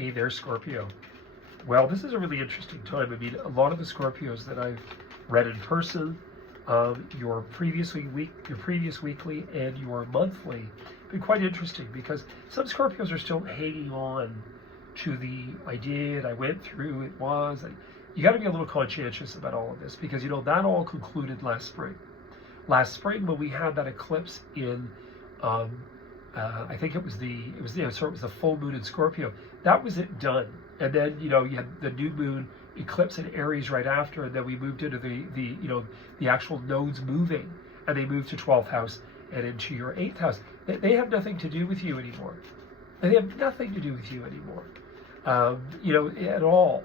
Hey there, Scorpio. Well, this is a really interesting time. I mean, a lot of the Scorpios that I've read in person, your previous weekly, and your monthly, been quite interesting because some Scorpios are still hanging on to the I did, I went through, it was. You got to be a little conscientious about all of this because that all concluded last spring. Last spring, when we had that eclipse in, I think it was the full moon in Scorpio. That was it done. And then you had the new moon eclipse in Aries right after, and then we moved into the actual nodes moving, and they moved to 12th house and into your 8th house. They have nothing to do with you anymore. They have nothing to do with you anymore, at all.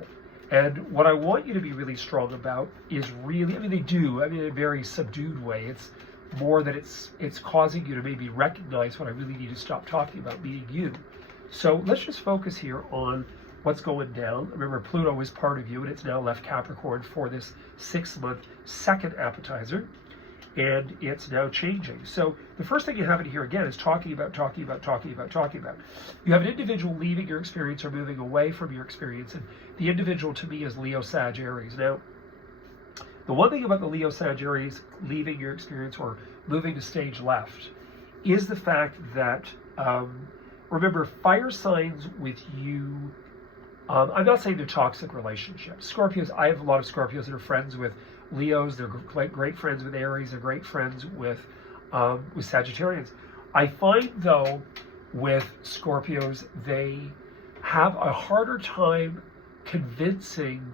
And what I want you to be really strong about is really, they do, in a very subdued way. It's more that it's causing you to maybe recognize what I really need to stop talking about, meaning you. So let's just focus here on what's going down. Remember, Pluto is part of you, and it's now left Capricorn for this 6-month second appetizer, and it's now changing. So the first thing you have in here again is talking about. You have an individual leaving your experience or moving away from your experience, and the individual to me is Leo, Sag, Aries. Now, the one thing about the Leo, Sag, Aries leaving your experience or moving to stage left is the fact that, remember, fire signs with you, I'm not saying they're toxic relationships. Scorpios, I have a lot of Scorpios that are friends with Leos. They're great friends with Aries. They're great friends with Sagittarians. I find, though, with Scorpios, they have a harder time convincing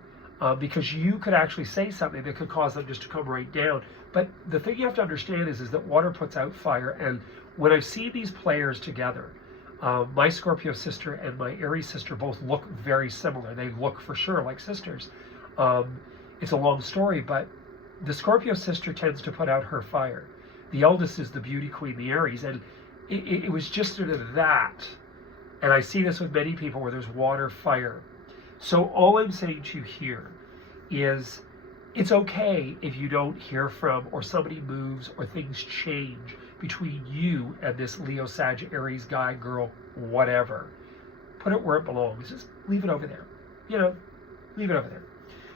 because you could actually say something that could cause them just to come right down. But the thing you have to understand is that water puts out fire. And when I see these players together, my Scorpio sister and my Aries sister both look very similar. They look for sure like sisters. It's a long story, but the Scorpio sister tends to put out her fire. The eldest is the beauty queen, the Aries, and it was just sort of that. And I see this with many people where there's water, fire. So all I'm saying to you here is it's okay if you don't hear from or somebody moves or things change between you and this Leo, Sag, Aries guy, girl, whatever. Put it where it belongs. Just leave it over there. Leave it over there.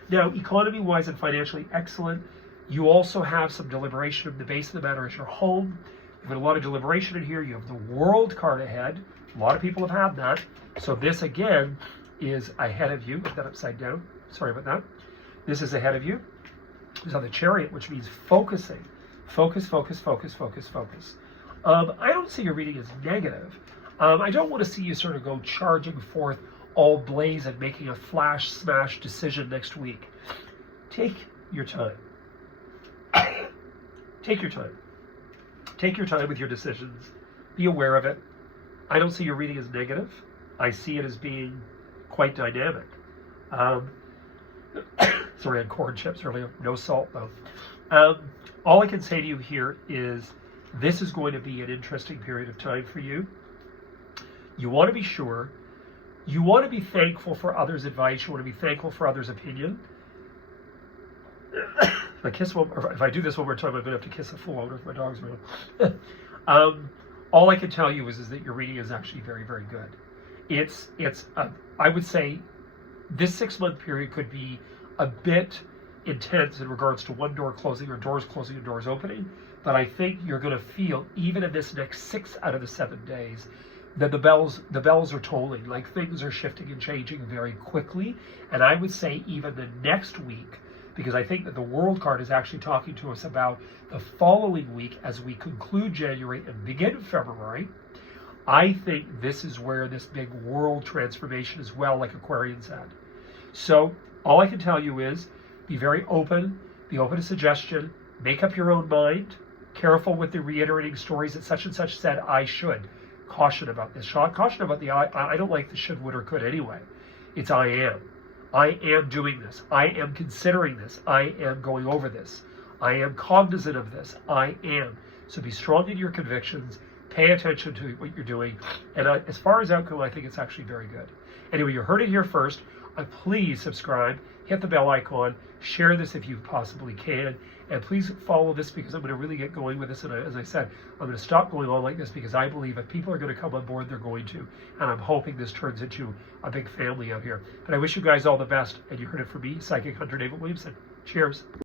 Now, economy-wise and financially excellent. You also have some deliberation. The base of the matter is your home. You've got a lot of deliberation in here. You have the World card ahead. A lot of people have had that. So this, again, is ahead of you. Get that upside down. Sorry about that. This is ahead of you. There's on the Chariot, which means focusing. Focus. I don't see your reading as negative. I don't want to see you sort of go charging forth all blaze and making a flash smash decision next week. Take your time. Take your time. Take your time with your decisions. Be aware of it. I don't see your reading as negative. I see it as being quite dynamic. Sorry, I had corn chips earlier. No salt, though. All I can say to you here is this is going to be an interesting period of time for you. You want to be sure. You want to be thankful for others' advice. You want to be thankful for others' opinion. If I do this one more time, I'm going to have to kiss a full owner if my dog's around. All I can tell you is that your reading is actually very, very good. I would say this 6-month period could be a bit intense in regards to one door closing or doors closing and doors opening, but I think you're going to feel, even in this next 6 out of the 7 days, that the bells are tolling, like things are shifting and changing very quickly. And I would say even the next week, because I think that the World card is actually talking to us about the following week as we conclude January and begin February. I think this is where this big world transformation as well, like Aquarians had. So all I can tell you is be very open, be open to suggestion, make up your own mind, careful with the reiterating stories that such and such said I should. Caution about this. Caution about the I don't like the should, would, or could anyway. It's I am. I am doing this. I am considering this. I am going over this. I am cognizant of this. I am. So be strong in your convictions. Pay attention to what you're doing. And as far as outcome, I think it's actually very good. Anyway, you heard it here first. Please subscribe, hit the bell icon, share this if you possibly can, and please follow this because I'm going to really get going with this. And as I said, I'm going to stop going on like this because I believe if people are going to come on board, they're going to. And I'm hoping this turns into a big family out here. And I wish you guys all the best. And you heard it from me, Psychic Hunter David Williamson. Cheers.